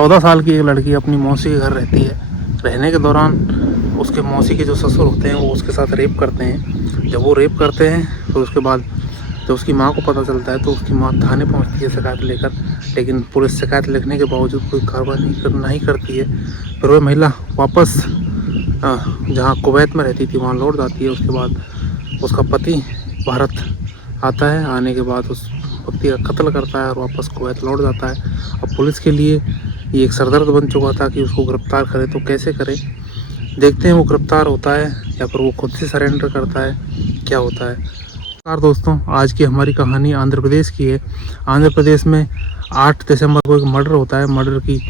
14 साल की एक लड़की अपनी मौसी के घर रहती है। रहने के दौरान उसके मौसी के जो ससुर होते हैं वो उसके साथ रेप करते हैं। जब वो रेप करते हैं तो उसके बाद जब उसकी माँ को पता चलता है तो उसकी माँ थाने पहुंचती है शिकायत लेकर, लेकिन पुलिस शिकायत लिखने के बावजूद कोई कार्रवाई नहीं करती है। फिर वह महिला वापस जहाँ कुवैत में रहती थी वहाँ लौट जाती है। उसके बाद उसका पति भारत आता है। आने के बाद उस व्यक्ति का कत्ल करता है और वापस कुवैत लौट जाता है। अब पुलिस के लिए ये एक सरदर्द बन चुका था कि उसको गिरफ्तार करे तो कैसे करे। देखते हैं वो गिरफ्तार होता है या फिर वो खुद से सरेंडर करता है, क्या होता है। नमस्कार दोस्तों, आज की हमारी कहानी आंध्र प्रदेश की है। आंध्र प्रदेश में 8 दिसंबर को एक मर्डर होता है। मर्डर की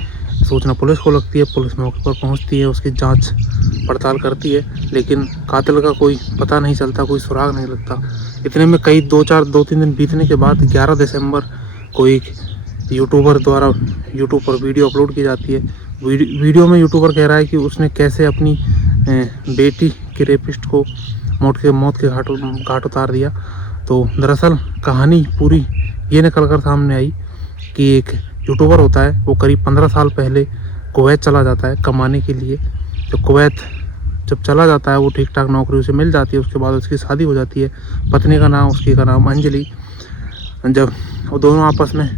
सूचना पुलिस को लगती है। पुलिस मौके पर पहुंचती है, उसकी जांच पड़ताल करती है, लेकिन कातिल का कोई पता नहीं चलता, कोई सुराग नहीं लगता। इतने में कई 2-3 दिन बीतने के बाद 11 दिसंबर को एक यूट्यूबर द्वारा यूट्यूब पर वीडियो अपलोड की जाती है। वीडियो में यूट्यूबर कह रहा है कि उसने कैसे अपनी बेटी के रेपिस्ट को मौत के घाट उतार दिया। तो दरअसल कहानी पूरी ये निकल कर सामने आई कि एक यूट्यूबर होता है, वो करीब 15 साल पहले कुवैत चला जाता है कमाने के लिए। तो कुवैत जब चला जाता है वो ठीक ठाक नौकरी उसे मिल जाती है। उसके बाद उसकी शादी हो जाती है। पत्नी का नाम उसकी का नाम अंजलि। जब वो दोनों आपस में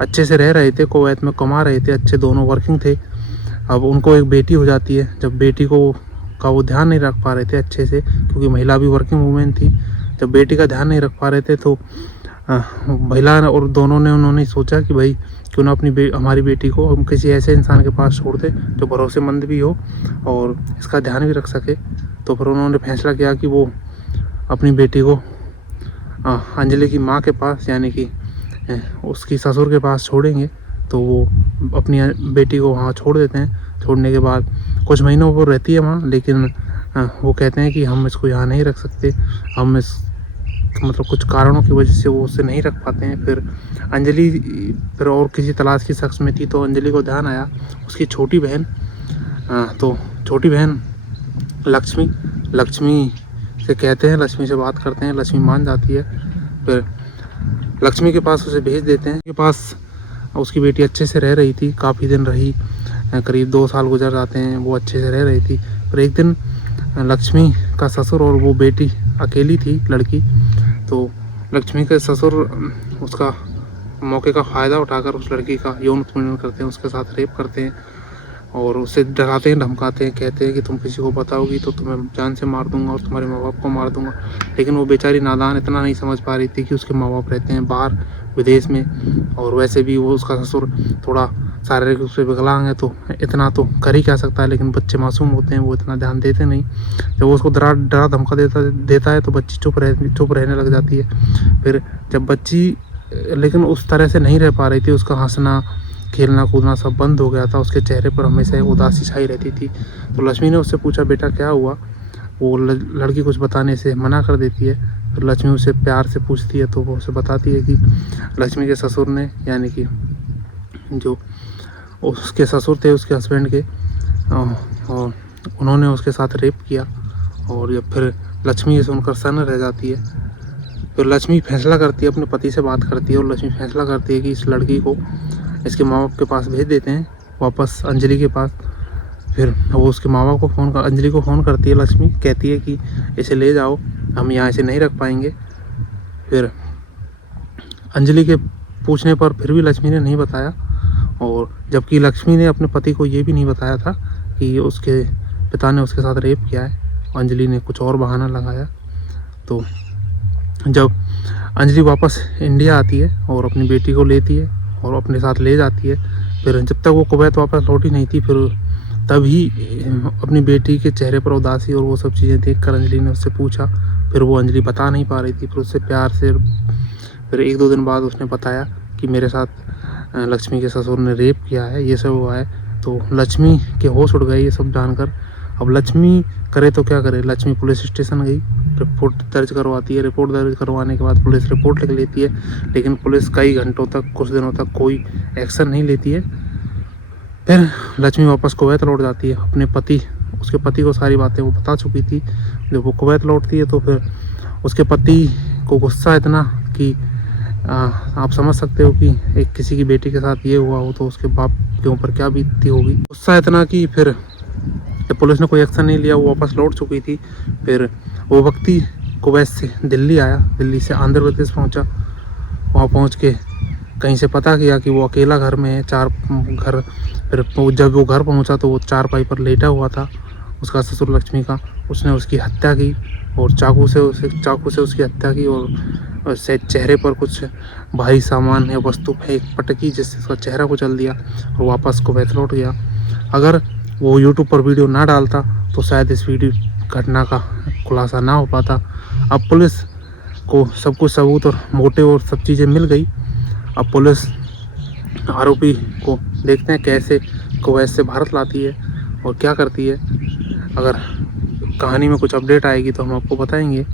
अच्छे से रह रहे थे, कुवैत में कमा रहे थे, अच्छे दोनों वर्किंग थे। अब उनको एक बेटी हो जाती है। जब बेटी को का वो ध्यान नहीं रख पा रहे थे अच्छे से, क्योंकि महिला भी वर्किंग वूमेन थी। जब बेटी का ध्यान नहीं रख पा रहे थे तो महिला और उन्होंने सोचा कि भाई क्यों ना हमारी बेटी को हम किसी ऐसे इंसान के पास छोड़ दें जो भरोसेमंद भी हो और इसका ध्यान भी रख सके। तो फिर उन्होंने फैसला किया कि वो अपनी बेटी को अंजलि की माँ के पास, यानी कि उसकी ससुर के पास छोड़ेंगे। तो वो अपनी बेटी को वहाँ छोड़ देते हैं। छोड़ने के बाद कुछ महीनों वो रहती है वहाँ, लेकिन वो कहते हैं कि हम इसको यहाँ नहीं रख सकते। हम मतलब कुछ कारणों की वजह से वो उसे नहीं रख पाते हैं। फिर अंजलि फिर और किसी तलाश की शख्स में थी, तो अंजलि को ध्यान आया उसकी छोटी बहन। तो छोटी बहन लक्ष्मी से कहते हैं, लक्ष्मी से बात करते हैं। लक्ष्मी मान जाती है। फिर लक्ष्मी के पास उसे भेज देते हैं। के पास उसकी बेटी अच्छे से रह रही थी, काफ़ी दिन रही, करीब 2 साल गुजर जाते हैं। वो अच्छे से रह रही थी। पर एक दिन लक्ष्मी का ससुर और वो बेटी अकेली थी, लड़की। तो लक्ष्मी के ससुर उसका मौके का फ़ायदा उठाकर उस लड़की का यौन उत्पीड़न करते हैं, उसके साथ रेप करते हैं और उसे डराते हैं, धमकाते हैं। कहते हैं कि तुम किसी को बताओगी तो तुम्हें जान से मार दूंगा और तुम्हारे माँ बाप को मार दूंगा। लेकिन वो बेचारी नादान इतना नहीं समझ पा रही थी कि उसके माँ बाप रहते हैं बाहर विदेश में, और वैसे भी वो उसका ससुर थोड़ा शारीरिक रूप से विकलांग है, तो इतना तो कर ही क्या सकता है। लेकिन बच्चे मासूम होते हैं, वो इतना ध्यान देते नहीं। जब वो उसको डरा धमका देता है तो बच्ची चुप रहने लग जाती है। फिर जब बच्ची लेकिन उस तरह से नहीं रह पा रही थी, उसका हंसना खेलना कूदना सब बंद हो गया था। उसके चेहरे पर हमेशा उदासी छाई रहती थी। तो लक्ष्मी ने उससे पूछा, बेटा क्या हुआ? वो लड़की कुछ बताने से मना कर देती है। फिर लक्ष्मी उसे प्यार से पूछती है तो वो उसे बताती है कि लक्ष्मी के ससुर ने, यानी कि जो उसके ससुर थे उसके हस्बैंड के, और उन्होंने उसके साथ रेप किया। और जब फिर लक्ष्मी ये सुनकर सन्न रह जाती है। फिर लक्ष्मी फैसला करती है, अपने पति से बात करती है और लक्ष्मी फैसला करती है कि इस लड़की को इसके माँ बाप के पास भेज देते हैं, वापस अंजलि के पास। फिर वो उसके माँ बाप को अंजलि को फ़ोन करती है। लक्ष्मी कहती है कि इसे ले जाओ, हम यहाँ इसे नहीं रख पाएंगे। फिर अंजलि के पूछने पर फिर भी लक्ष्मी ने नहीं बताया, और जबकि लक्ष्मी ने अपने पति को ये भी नहीं बताया था कि उसके पिता ने उसके साथ रेप किया है। अंजलि ने कुछ और बहाना लगाया। तो जब अंजलि वापस इंडिया आती है और अपनी बेटी को लेती है और अपने साथ ले जाती है, फिर जब तक वो कुवैत वापस लौटी नहीं थी, फिर तभी अपनी बेटी के चेहरे पर उदासी और वो सब चीज़ें देखकर अंजलि ने उससे पूछा। फिर वो अंजलि बता नहीं पा रही थी। फिर उससे प्यार से फिर 1-2 दिन बाद उसने बताया कि मेरे साथ लक्ष्मी के ससुर ने रेप किया है, ये सब हुआ है। तो लक्ष्मी के होश उड़ गए ये सब जानकर। अब लक्ष्मी करे तो क्या करे। लक्ष्मी पुलिस स्टेशन गई, रिपोर्ट दर्ज करवाती है। रिपोर्ट दर्ज करवाने के बाद पुलिस रिपोर्ट लिख लेती है, लेकिन पुलिस कई घंटों तक, कुछ दिनों तक कोई एक्शन नहीं लेती है। फिर लक्ष्मी वापस कुवैत लौट जाती है। उसके पति को सारी बातें वो बता चुकी थी। जब वो कुवैत लौटती है तो फिर उसके पति को गुस्सा इतना कि आप समझ सकते हो कि एक किसी की बेटी के साथ ये हुआ हो तो उसके बाप के ऊपर क्या बीतती होगी। गुस्सा इतना कि फिर पुलिस ने कोई एक्शन नहीं लिया, वो वापस लौट चुकी थी। फिर वो व्यक्ति कुवैत से दिल्ली आया, दिल्ली से आंध्र प्रदेश पहुंचा। वहाँ पहुंच के कहीं से पता किया कि वो अकेला घर में है, 4 घर। फिर जब वो घर पहुंचा तो वो चारपाई पर लेटा हुआ था, उसका ससुर लक्ष्मी का। उसने उसकी हत्या की और चाकू से उसकी हत्या की और चेहरे पर कुछ भारी सामान या वस्तु फेंक पटकी, जिससे उसका चेहरा कुचल दिया और वापस कुवैत लौट गया। अगर वो यूट्यूब पर वीडियो ना डालता तो शायद इस वीडियो घटना का खुलासा ना हो पाता। अब पुलिस को सब कुछ सबूत और मोटिव और सब चीज़ें मिल गई। अब पुलिस आरोपी को देखते हैं कैसे कुवैत से भारत लाती है और क्या करती है। अगर कहानी में कुछ अपडेट आएगी तो हम आपको बताएंगे।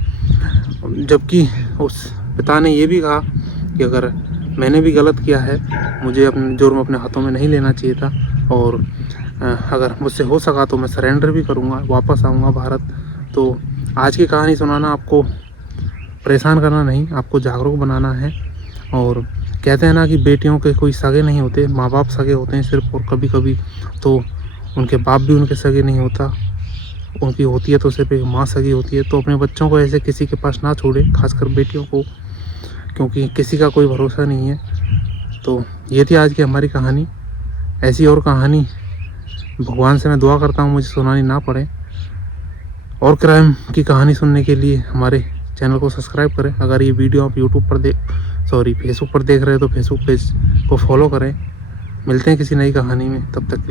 जबकि उस पिता ने ये भी कहा कि अगर मैंने भी गलत किया है, मुझे अपने जुर्म अपने हाथों में नहीं लेना चाहिए था, और अगर मुझसे हो सका तो मैं सरेंडर भी करूँगा, वापस आऊँगा भारत। तो आज की कहानी सुनाना आपको परेशान करना नहीं, आपको जागरूक बनाना है। और कहते हैं ना कि बेटियों के कोई सगे नहीं होते, माँ बाप सगे होते हैं सिर्फ, और कभी कभी तो उनके बाप भी उनके सगे नहीं होता, उनकी होती है तो सिर्फ एक माँ सगी होती है। तो अपने बच्चों को ऐसे किसी के पास ना छोड़े, खासकर बेटियों को, क्योंकि किसी का कोई भरोसा नहीं है। तो ये थी आज की हमारी कहानी। ऐसी और कहानी भगवान से मैं दुआ करता हूँ मुझे सुनानी ना पड़े। और क्राइम की कहानी सुनने के लिए हमारे चैनल को सब्सक्राइब करें। अगर ये वीडियो आप फेसबुक पर देख रहे हो तो फेसबुक पेज को फॉलो करें। मिलते हैं किसी नई कहानी में, तब तक